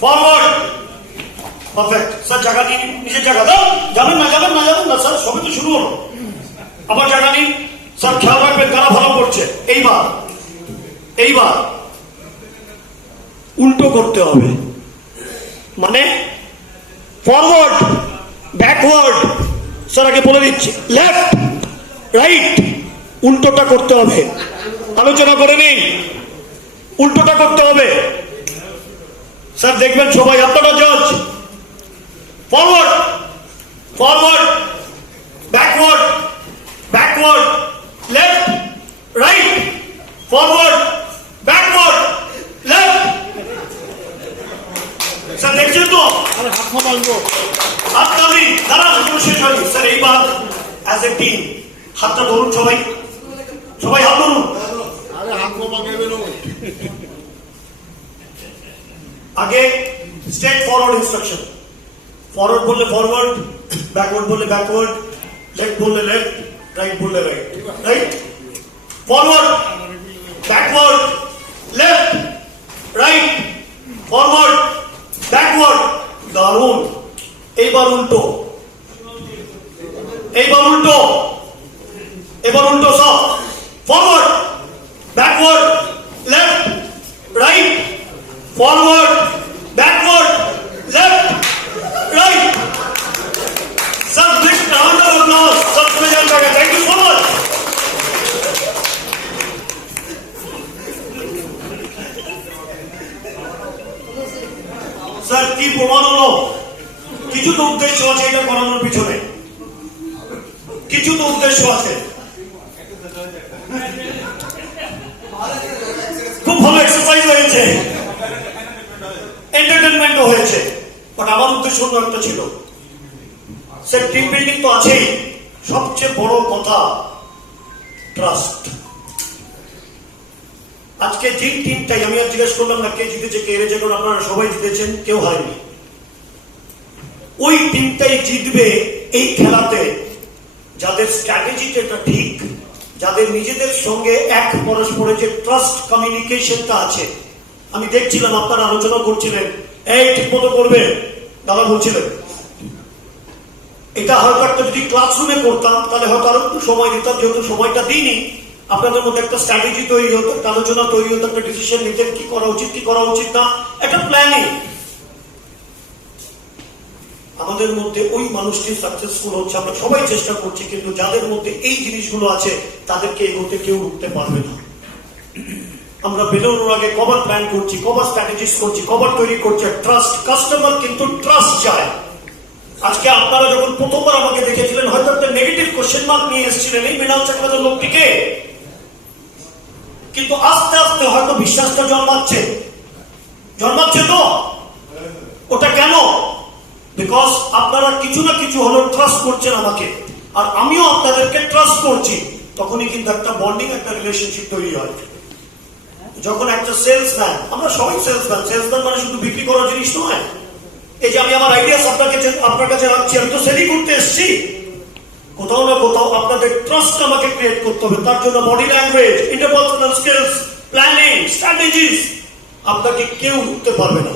Forward, perfect. Sir জায়গা নিন, নিজের জায়গা দাও। যাবেন না স্যার, সবে তো শুরু হলো। আবার জায়গা নিন। স্যার খেয়াল রাখবেন কারা ভালো করছে। এইবার উল্টো করতে হবে, মানে ফরওয়ার্ড, ব্যাকওয়ার্ড। স্যার আগে বলে দিচ্ছি, লেফট রাইট, উল্টোটা করতে হবে। আলোচনা করে নিন, উল্টোটা করতে হবে। স্যার দেখবেন সবাই, আপনারা জজ। Forward forward, backward backward, left right, forward backward, left. Sir দেখছেন তো? হাত তালি দাঁড়ান, শেষ হয়নি। স্যার এইবার অ্যাজ এ টিম হাতটা ধরুন, সবাই হাত ধরুন। আগে স্ট্রেট ফরওয়ার্ড ইনস্ট্রাকশন। ফরওয়ার্ড বললে ফরওয়ার্ড, ব্যাকওয়ার্ড বললে ব্যাকওয়ার্ড, লেফট বললে লেফট, রাইট বললে right. Right, forward, backward, left, right, forward, backward. দারুণ। এইবার উল্টো, সব। Forward, backward, left, right, forward, backward, left, right. Sir, big round of applause. Thank you so much. Sir কি প্রমাণ হলো? কিছু তো উদ্দেশ্য আছে এটা করানোর পিছনে, কিছু তো উদ্দেশ্য আছে। খুব ভালো এক্সারসাইজ হয়েছে, এন্টারটেনমেন্টও হয়েছে, বাট আমার উদ্দেশ্য অন্য একটা ছিল। স্যার টিম বিল্ডিং তো আছেই, সবচেয়ে বড় কথা ট্রাস্ট। আজকে যে টিমটাই, আমি আর জিজ্ঞেস করলাম না কে জিতেছে কে হেরেছে, কারণ আপনারা সবাই জিতেছেন, কেউ হারেনি। ওই টিমটাই জিতবে এই খেলাতে যাদের স্ট্র্যাটেজিটা ঠিক, যাদের নিজেদের সঙ্গে এক পরস্পরের যে ট্রাস্ট কমিউনিকেশনটা আছে। আমি দেখছিলাম আপনারা আলোচনা করছিলেন, এই ঠিক মতো করবে, দাদা বলছিলেন। এটা হয়তো একটা যদি ক্লাসরুমে করতাম তাহলে হয়তো আরো একটু সময় দিতাম, যেহেতু সময়টা দিইনি। আপনাদের মধ্যে একটা স্ট্র্যাটেজি তৈরি হতো, একটা আলোচনা তৈরি হতো, একটা ডিসিশন নিতেন কি করা উচিত কি করা উচিত না, একটা প্ল্যানিং। আমাদের মধ্যে ওই মানুষটি সাকসেসফুল হচ্ছে, আমরা সবাই চেষ্টা করছি, কিন্তু যাদের মধ্যে এই জিনিসগুলো আছে তাদেরকে এগোতে কেউ রুখতে পারবে না। আমরা বেরোনোর আগে কভার প্ল্যান করছি, কভার স্ট্র্যাটেজিস করছি, কভার তৈরি করছি। ট্রাস্ট, কাস্টমার কিন্তু ট্রাস্ট চায়। আজকে আপনারা যখন প্রথমবার আমাকে দেখেছিলেন হয়তো একটা নেগেটিভ কোশ্চেন মার্ক নিয়ে এসেছিলেন, এই মৃণাল চক্রবর্তী লোকটিকে, কিন্তু আস্তে আস্তে হয়তো বিশ্বাসটা জন্মাচ্ছে তো। ওটা কেন? বিকজ আপনারা কিছু না কিছু হলো ট্রাস্ট করছেন আমাকে, আর আমিও আপনাদেরকে ট্রাস্ট করছি। তখনই কিন্তু একটা বন্ডিং, একটা রিলেশনশিপ তৈরি হয়। যখন একটা সেলসম্যান, আমরা সবাই সেলসম্যান মানে শুধু বিক্রি করার জিনিস নয়। এই যে আমি আমার আইডিয়াস আপনার কাছে রাখছি, আমি তো সেলই করতে এসেছি। কোথাও না কোথাও আপনাদের ট্রাস্ট আমাকে ক্রিয়েট করতে হবে। তার জন্য body language, interpersonal skills, planning, strategies, আপনাকে কেউ উঠতে পারবে না।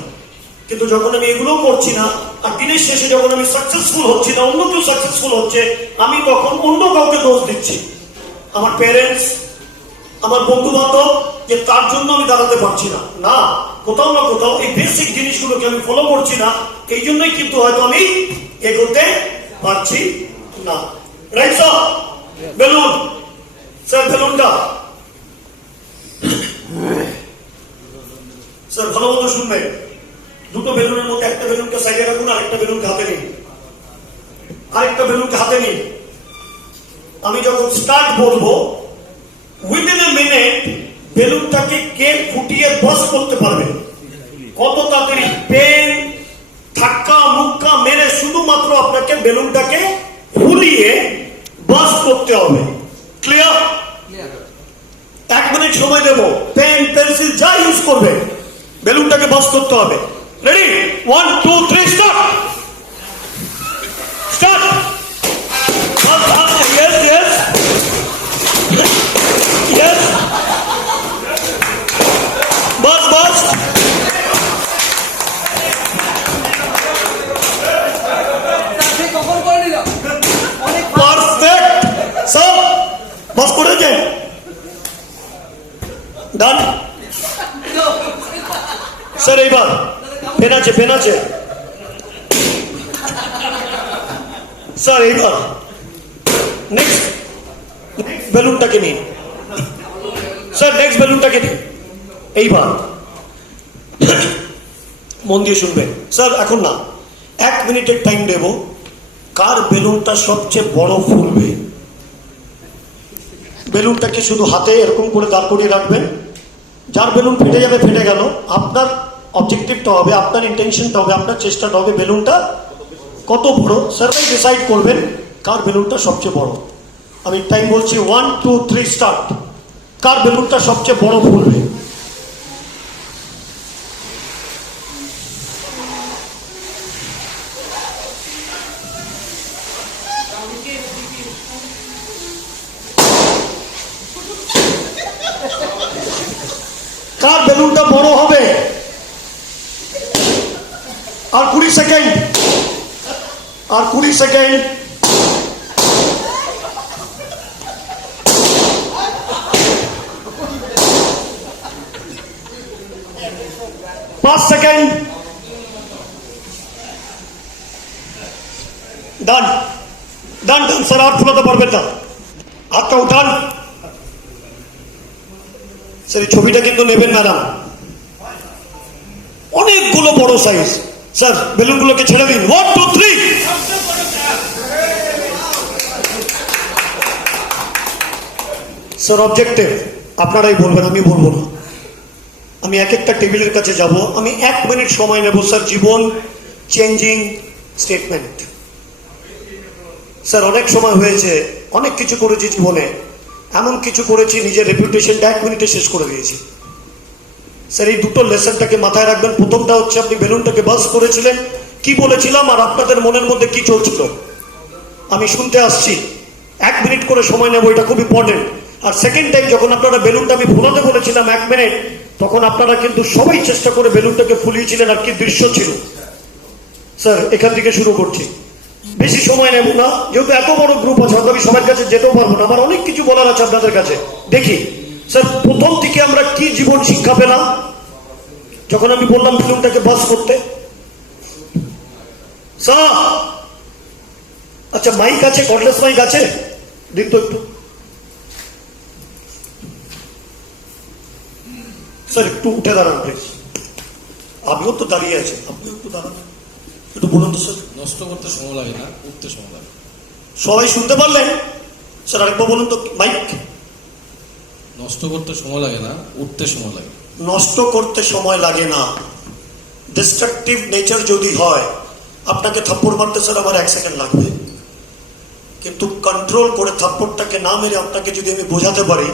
কিন্তু যখন আমি এগুলো করছি না, আর দিনের শেষে যখন আমি সাকসেসফুল হচ্ছি না, অন্য কেউ সাকসেসফুল হচ্ছে, আমি তখন অন্য কাউকে দোষ দিচ্ছি। আমার প্যারেন্টস, আমার বন্ধু বান্ধব, যে তার জন্য আমি দাঁড়াতে পারছি না। না, কোথাও না কোথাও এই বেসিক জিনিসগুলোকে আমি ফলো করছি না, এই জন্যই কিন্তু হয়তো আমি এগোতে পারছি না। Right sir? বেলুন স্যার, বেলুনটা স্যার ভালো মতো শুনবেন। দুটো বেলুনের মধ্যে একটা বেলুনকে সাইডে রাখুন, আরেকটা বেলুনকে হাতে নিন, আরেকটা বেলুনকে হাতে নিন। আমি যখন স্টার্ট বলবো, উইদিন এ মিনিট বেলুনটাকে কে ফুটিয়ে বার্স্ট করতে পারবে, কত তাড়াতাড়ি পেন ধাক্কা মুক্কা মেরে শুধুমাত্র আপনাকে বেলুনটাকে ফুলিয়ে বার্স্ট করতে হবে। ক্লিয়ার? 1 মিনিট সময় দেবো, পেন পেন্সিল যা ইউজ করবে, বেলুনটাকে বার্স্ট করতে হবে। Ready? 1 2 3 start. Start. Yes, yes. Yes. Bus. Done sir. এইবার পেন আছে স্যার। এইবার নেক্সট বেলুনটাকে নিন স্যার, নেক্সট বেলুনটাকে নিন। এইবার মন দিয়ে শুনবেন স্যার, এখন না, 1 মিনিটের টাইম দেব। কার বেলুনটা সবচেয়ে বড় ফুলবে, বেলুনটাকে শুধু হাতে এরকম করে দাঁড় করিয়ে রাখবেন। যার বেলুন ফেটে যাবে ফেটে গেল। আপনার অবজেক্টিভটা হবে, আপনার ইন্টেনশনটা হবে, আপনার চেষ্টাটা হবে বেলুনটা কত বড়। স্যাররাই ডিসাইড করবেন কার বেলুনটা সবচেয়ে বড়। আমি টাইম বলছি, 1 2 3 স্টার্ট। কার বেলুনটা সবচেয়ে বড় ফুলবে? কার বেলুনটা বড় হবে? আর 20 সেকেন্ড, আর 20 সেকেন্ড। পাঁচ সেকেন্ড। ডান ডান ডান স্যার, আর ফোলাতে পারবেন না, হাতটা উঠান স্যার। ছবিটা কিন্তু নেবেন ম্যাডাম, অনেকগুলো বড় সাইজ। স্যার বেলুনগুলোকে ছেড়ে দিন। 1 2 3। স্যার অবজেক্টিভ আপনারাই বলবেন, আমি বলবো না। আমি এক একটা টেবিলের কাছে যাব, আমি 1 মিনিট সময় নেব স্যার। জীবন চেঞ্জিং স্টেটমেন্ট। স্যার অনেক সময় হয়েছে, অনেক কিছু করেছি জীবনে, এমন কিছু করেছি নিজের রেপুটেশনটা 1 মিনিটে শেষ করে দিয়েছি। স্যার এই দুটো লেসনটাকে মাথায় রাখবেন। প্রথমটা হচ্ছে আপনি বেলুনটাকে বাস করেছিলেন, কি বলেছিলাম আর আপনাদের মনের মধ্যে কি চলছিল আমি শুনতে আসছি। 1 মিনিট করে সময় নেব, এটা খুব ইম্পর্টেন্ট। আর সেকেন্ড টাইম যখন আপনারা বেলুনটা আমি ফোলাতে বলেছিলাম 1 মিনিট, তখন আপনারা কিন্তু সবাই চেষ্টা করে বেলুনটাকে ফুলিয়েছিলেন। আর কি দৃশ্য ছিল। স্যার এখান থেকে শুরু করছি, বেশি সময় নেব না, যেহেতু এত বড় গ্রুপ আছে, হয়তো আমি সবার কাছে যেতেও পারবো না, আমার অনেক কিছু বলার আছে আপনাদের কাছে। দেখি স্যার প্রথম থেকে আমরা কি জীবন শিক্ষা পেলাম যখন আমি বললাম বেলুনটাকে বাস করতে। স্যার আচ্ছা মাইক আছে, কর্ডলেস মাইক আছে, দিন তো একটু। স্যার একটু উঠে দাঁড়ান প্লিজ। আমিও তো দাঁড়িয়ে আছি, আপনিও একটু দাঁড়ান, একটু বলুন তো স্যার। নষ্ট করতে সময় লাগে না, উঠতে সময় লাগে। সবাই শুনতে পারলেন? স্যার আরেকবার বলুন তো মাইক। নষ্ট করতে সময় লাগে না, উঠতে সময় লাগে। নষ্ট করতে সময় লাগে না। ডিস্ট্রাকটিভ নেচার যদি হয়, আপনাকে থাপ্পড় মারতে স্যার আমার 1 সেকেন্ড লাগবে, কিন্তু কন্ট্রোল করে থাপ্পড়টাকে না মেরে আপনাকে যদি আমি বোঝাতে পারি,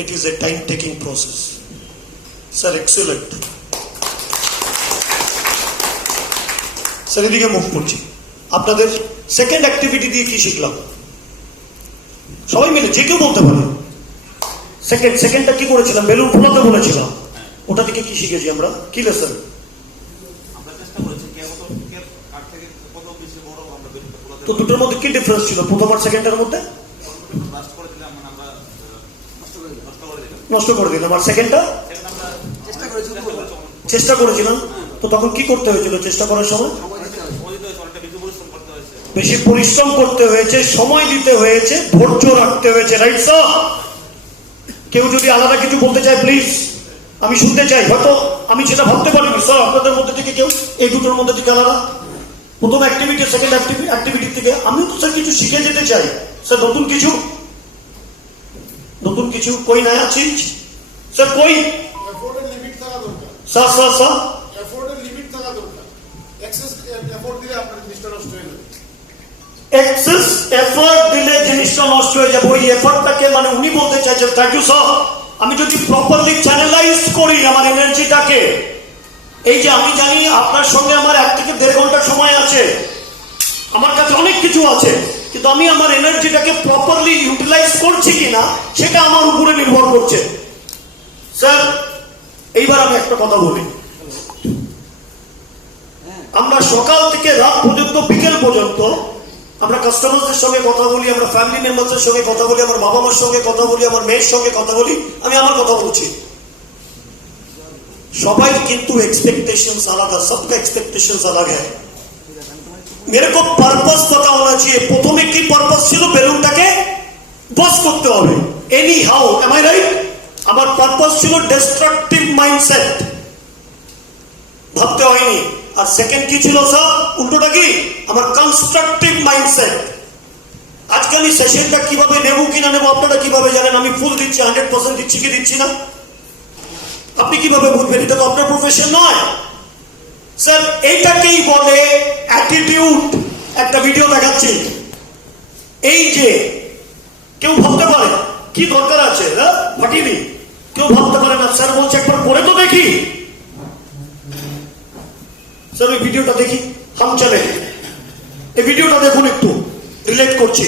it is a time taking process. Sir excellent. Sir এদিকে মুভ করছি। আপনাদের সেকেন্ড অ্যাক্টিভিটি দিয়ে কি শিখলাম সবাই মিলে, যে কেউ বলতে পারে। সেকেন্ডটা কি করেছিলাম? বেলুন ফোলাতে বলেছিলাম। ওটা থেকে কি শিখেছি আমরা, কি লেসন? তো দুটোর মধ্যে কি ডিফারেন্স ছিল প্রথম আর সেকেন্ডের মধ্যে? নষ্ট করে দিলাম। আর সেকেন্ডটা চেষ্টা করেছিলাম। তো তখন কি করতে হয়েছিল চেষ্টা করার সময়? বেশি পরিশ্রম করতে হয়েছে, সময় দিতে হয়েছে, ধৈর্য রাখতে হয়েছে। Right sir? কেউ যদি আলাদা কিছু বলতে চায় প্লিজ, আমি শুনতে চাই। হয়তো আমি সেটা ভাবতে পারিনি স্যার, আপনাদের মধ্যে থেকে কেউ এই দুটোর মধ্যে থেকে আলাদা, প্রথম অ্যাক্টিভিটি সেকেন্ড অ্যাক্টিভিটি থেকে আমি তো স্যার কিছু শিখে যেতে চাই স্যার। নতুন কিছু, নতুন কিছু কই নয়া চিজ স্যার, কই sir sir sir excess effort দিলে জিনিসটা নষ্ট হয়ে যাবে। ওই এফোর্টটাকে মানে উনি বলতে চাইছেন, থ্যাংক ইউ স্যার, আমি যদি প্রপারলি চ্যানেলাইজ করি আমার এনার্জিটাকে, এই যে আমি জানি আপনার সঙ্গে আমার 1 থেকে 1.5 ঘন্টা সময় আছে, আমার কাছে অনেক কিছু আছে, কিন্তু আমি আমার এনার্জিটাকে প্রপারলি ইউটিলাইজ করছি কিনা সেটা আমার উপরে নির্ভর করছে। স্যার এইবার আমি একটা কথা বলি, আমরা সকাল থেকে রাত পর্যন্ত, বিকেল পর্যন্ত আমরা কাস্টমারদের সঙ্গে কথা বলি, আমরা ফ্যামিলি মেম্বারদের সঙ্গে কথা বলি, আমার বাবা মার সঙ্গে কথা বলি, আমার মেয়ের সঙ্গে কথা বলি, আমি আমার কথা বলছি। সবাই কিন্তু एक्सपेक्टेशंस अलग है, सबका एक्सपेक्टेशंस अलग है। मेरे को पर्पस पता होना चाहिए, প্রথমে কি পারপাস ছিল, বেলুনটাকে বস করতে হবে anyhow, am I right? আমার পারপাস ছিল ডিস্ট্রাকটিভ মাইন্ডসেট, ভাবতে হয়নি। আর সেকেন্ড কি ছিল স্যার, উল্টোটা কি, আমার কনস্ট্রাকটিভ মাইন্ডসেট। আজকে আমি সেশনটা কিভাবে নেব কিনা নেব আপনারা কিভাবে জানেন? আমি ফুল দিচ্ছি, 100% দিচ্ছি কি দিচ্ছি না? আপনি কিভাবে বুঝবেন? এটা তো আপনার প্রফেশন নয় স্যার। এইটাকেই বলে অ্যাটিটিউড। একটা ভিডিও দেখাচ্ছি, এই যে কেউ ভাবতে পারে কি দরকার আছে, ফাটিয়ে দিই, কেউ ভাবতে পারে না। স্যার বলছে একবার পরে তো দেখি। স্যার ওই ভিডিওটা দেখি, হাম চলে, এই ভিডিওটা দেখুন, একটু রিলেট করছি।